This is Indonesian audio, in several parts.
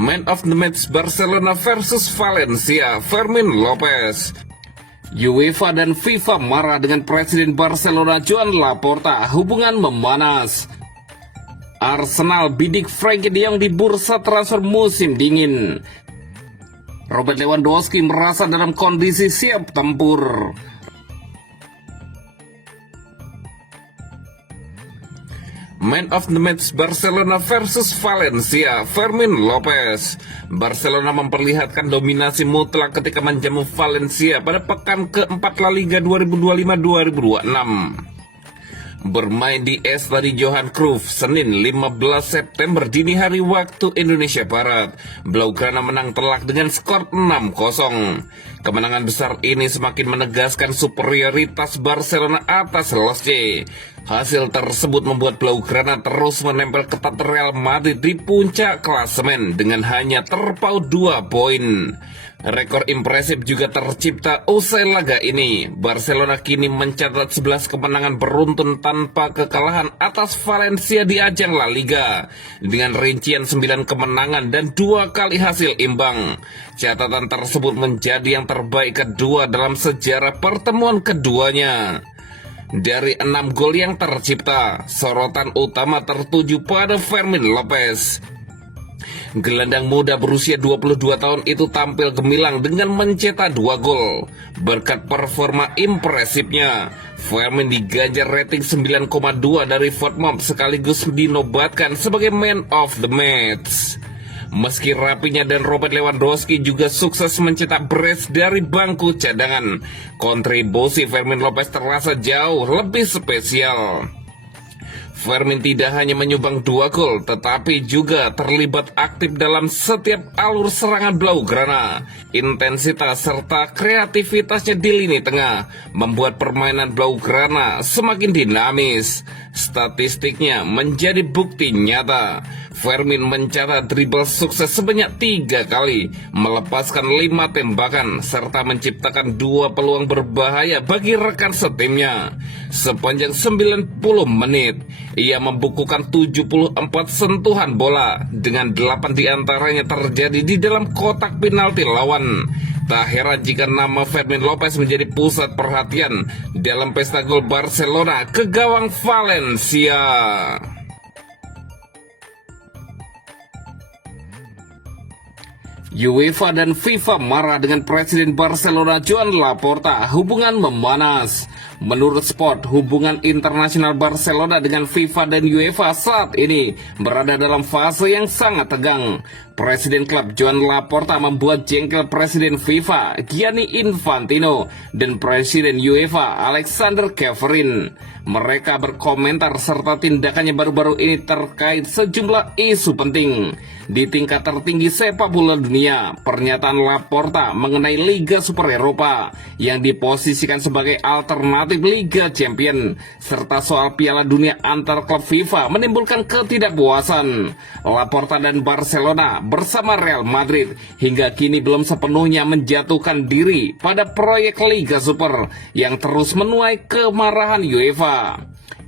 Man of the match Barcelona versus Valencia, Fermin Lopez. UEFA dan FIFA marah dengan Presiden Barcelona Joan Laporta, hubungan memanas. Arsenal bidik Frenkie de Jong di bursa transfer musim dingin. Robert Lewandowski merasa dalam kondisi siap tempur. Man of the match Barcelona versus Valencia, Fermin Lopez. Barcelona memperlihatkan dominasi mutlak ketika menjamu Valencia pada pekan keempat La Liga 2025-2026. Bermain di Estadi Johan Cruyff, Senin 15 September dini hari waktu Indonesia Barat, Blaugrana menang telak dengan skor 6-0. Kemenangan besar ini semakin menegaskan superioritas Barcelona atas Losce. Hasil tersebut membuat Blaugrana terus menempel ketat Real Madrid di puncak klasemen dengan hanya terpaut 2 poin. Rekor impresif juga tercipta usai laga ini. Barcelona kini mencatat 11 kemenangan beruntun tanpa kekalahan atas Valencia di ajang La Liga, dengan rincian 9 kemenangan dan 2 kali hasil imbang. Catatan tersebut menjadi yang terbaik kedua dalam sejarah pertemuan keduanya. Dari 6 gol yang tercipta, sorotan utama tertuju pada Fermin Lopez. Gelandang muda berusia 22 tahun itu tampil gemilang dengan mencetak 2 gol. Berkat performa impresifnya, Fermin diganjar rating 9,2 dari Fotmob sekaligus dinobatkan sebagai man of the match. Meski Rapinya dan Robert Lewandowski juga sukses mencetak brace dari bangku cadangan, kontribusi Fermin Lopez terasa jauh lebih spesial. Fermin tidak hanya menyumbang 2 gol, tetapi juga terlibat aktif dalam setiap alur serangan Blaugrana. Intensitas serta kreativitasnya di lini tengah membuat permainan Blaugrana semakin dinamis. Statistiknya menjadi bukti nyata. Fermin mencatat dribble sukses sebanyak 3 kali, melepaskan 5 tembakan, serta menciptakan 2 peluang berbahaya bagi rekan setimnya. Sepanjang 90 menit, ia membukukan 74 sentuhan bola, dengan 8 diantaranya terjadi di dalam kotak penalti lawan. Tak heran jika nama Fermin Lopez menjadi pusat perhatian dalam pesta gol Barcelona ke gawang Valencia. UEFA dan FIFA marah dengan Presiden Barcelona Joan Laporta, hubungan memanas. Menurut Sport, hubungan internasional Barcelona dengan FIFA dan UEFA saat ini berada dalam fase yang sangat tegang. Presiden klub Joan Laporta membuat jengkel Presiden FIFA Gianni Infantino dan Presiden UEFA Alexander Ceferin. Mereka berkomentar serta tindakannya baru-baru ini terkait sejumlah isu penting di tingkat tertinggi sepak bola dunia. Pernyataan Laporta mengenai Liga Super Eropa yang diposisikan sebagai alternatif Liga Champion, serta soal Piala Dunia antar klub FIFA menimbulkan ketidakpuasan. Laporta dan Barcelona bersama Real Madrid hingga kini belum sepenuhnya menjatuhkan diri pada proyek Liga Super yang terus menuai kemarahan UEFA.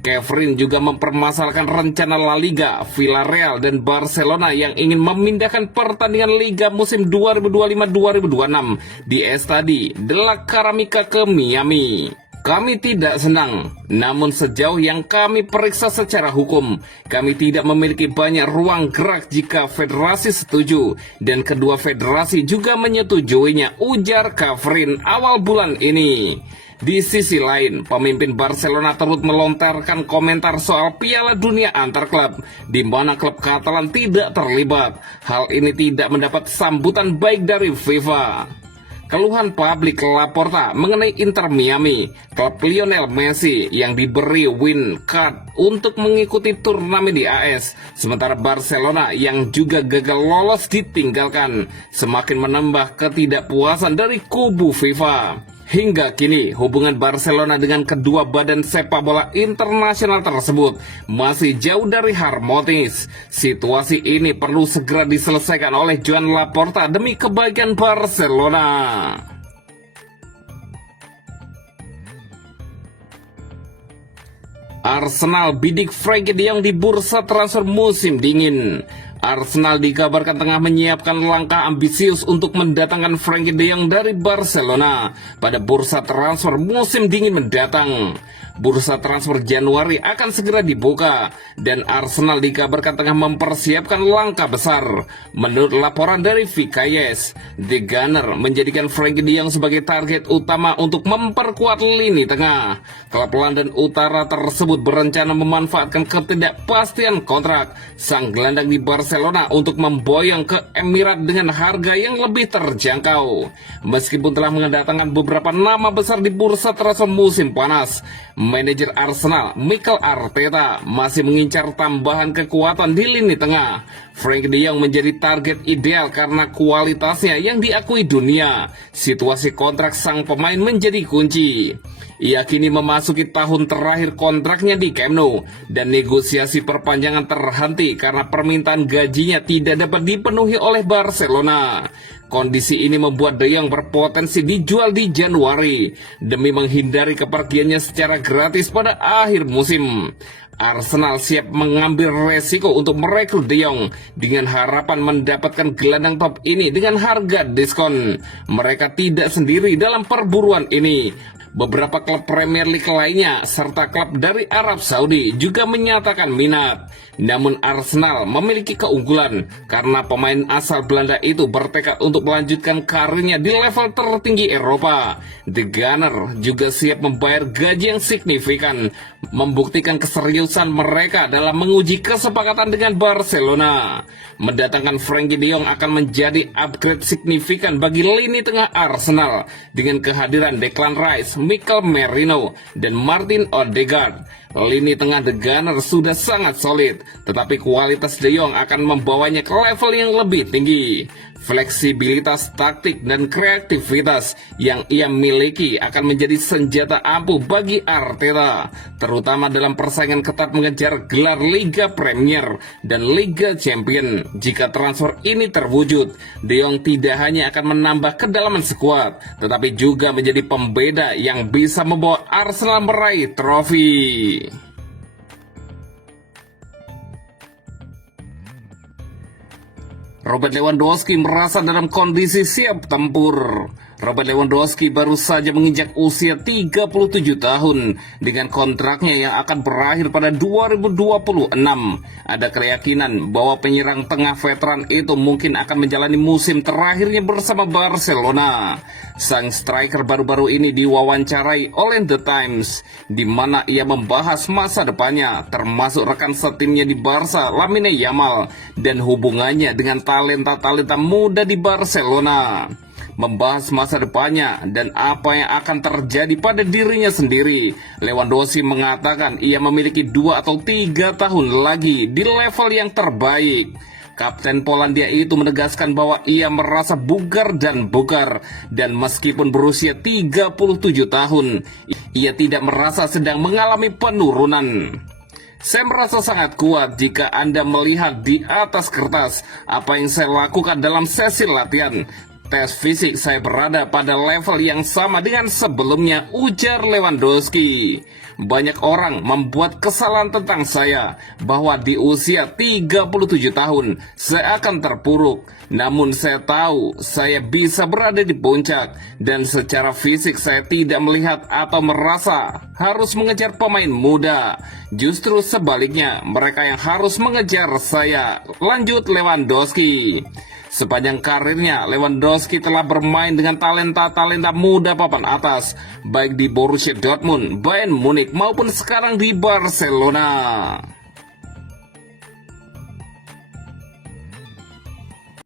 Ceferin juga mempermasalahkan rencana La Liga, Villarreal dan Barcelona yang ingin memindahkan pertandingan Liga musim 2025-2026 di Estadi de la Ceramica ke Miami. Kami tidak senang, namun sejauh yang kami periksa secara hukum, kami tidak memiliki banyak ruang gerak jika federasi setuju, dan kedua federasi juga menyetujuinya, ujar Ceferin awal bulan ini. Di sisi lain, pemimpin Barcelona turut melontarkan komentar soal Piala Dunia antar klub, di mana klub Katalan tidak terlibat. Hal ini tidak mendapat sambutan baik dari FIFA. Keluhan publik Laporta mengenai Inter Miami, klub Lionel Messi yang diberi win card untuk mengikuti turnamen di AS, sementara Barcelona yang juga gagal lolos ditinggalkan, semakin menambah ketidakpuasan dari kubu FIFA. Hingga kini, hubungan Barcelona dengan kedua badan sepak bola internasional tersebut masih jauh dari harmonis. Situasi ini perlu segera diselesaikan oleh Joan Laporta demi kebaikan Barcelona. Arsenal bidik Frenkie de Jong di bursa transfer musim dingin. Arsenal dikabarkan tengah menyiapkan langkah ambisius untuk mendatangkan Frenkie de Jong dari Barcelona pada bursa transfer musim dingin mendatang. Bursa transfer Januari akan segera dibuka dan Arsenal dikabarkan tengah mempersiapkan langkah besar. Menurut laporan dari VKS, The Gunner menjadikan Frenkie de Jong sebagai target utama untuk memperkuat lini tengah. Klub London Utara tersebut berencana memanfaatkan ketidakpastian kontrak sang gelandang di Barcelona untuk memboyong ke Emirat dengan harga yang lebih terjangkau. Meskipun telah mendatangkan beberapa nama besar di bursa transfer musim panas, manajer Arsenal Mikel Arteta masih mengincar tambahan kekuatan di lini tengah. Frenkie de Jong menjadi target ideal karena kualitasnya yang diakui dunia. Situasi kontrak sang pemain menjadi kunci. Ia kini memasuki tahun terakhir kontraknya di Camp Nou dan negosiasi perpanjangan terhenti karena permintaan gajinya tidak dapat dipenuhi oleh Barcelona. Kondisi ini membuat De Jong berpotensi dijual di Januari demi menghindari kepergiannya secara gratis pada akhir musim. Arsenal siap mengambil resiko untuk merekrut De Jong dengan harapan mendapatkan gelandang top ini dengan harga diskon. Mereka tidak sendiri dalam perburuan ini. Beberapa klub Premier League lainnya serta klub dari Arab Saudi juga menyatakan minat. Namun Arsenal memiliki keunggulan karena pemain asal Belanda itu bertekad untuk melanjutkan karirnya di level tertinggi Eropa. The Gunner juga siap membayar gaji yang signifikan, membuktikan keseriusan mereka dalam menguji kesepakatan dengan Barcelona. Mendatangkan Frenkie de Jong akan menjadi upgrade signifikan bagi lini tengah Arsenal dengan kehadiran Declan Rice, Mikel Merino, dan Martin Odegaard. Lini tengah The Gunner sudah sangat solid, tetapi kualitas De Jong akan membawanya ke level yang lebih tinggi. Fleksibilitas taktik dan kreativitas yang ia miliki akan menjadi senjata ampuh bagi Arteta, terutama dalam persaingan ketat mengejar gelar Liga Premier dan Liga Champion. Jika transfer ini terwujud, De Jong tidak hanya akan menambah kedalaman skuad, tetapi juga menjadi pembeda yang bisa membawa Arsenal meraih trofi. Robert Lewandowski merasa dalam kondisi siap tempur. Robert Lewandowski baru saja menginjak usia 37 tahun dengan kontraknya yang akan berakhir pada 2026. Ada keyakinan bahwa penyerang tengah veteran itu mungkin akan menjalani musim terakhirnya bersama Barcelona. Sang striker baru-baru ini diwawancarai oleh The Times, di mana ia membahas masa depannya, termasuk rekan setimnya di Barca, Lamine Yamal, dan hubungannya dengan talenta-talenta muda di Barcelona. Membahas masa depannya dan apa yang akan terjadi pada dirinya sendiri, Lewandowski mengatakan ia memiliki 2 atau 3 tahun lagi di level yang terbaik. Kapten Polandia itu menegaskan bahwa ia merasa bugar dan meskipun berusia 37 tahun, ia tidak merasa sedang mengalami penurunan. Saya merasa sangat kuat jika Anda melihat di atas kertas apa yang saya lakukan dalam sesi latihan. Tes fisik saya berada pada level yang sama dengan sebelumnya, ujar Lewandowski. Banyak orang membuat kesalahan tentang saya, bahwa di usia 37 tahun saya akan terpuruk. Namun saya tahu saya bisa berada di puncak, dan secara fisik saya tidak melihat atau merasa harus mengejar pemain muda. Justru sebaliknya, mereka yang harus mengejar saya, lanjut Lewandowski. Sepanjang karirnya, Lewandowski telah bermain dengan talenta-talenta muda papan atas, baik di Borussia Dortmund, Bayern Munich, maupun sekarang di Barcelona.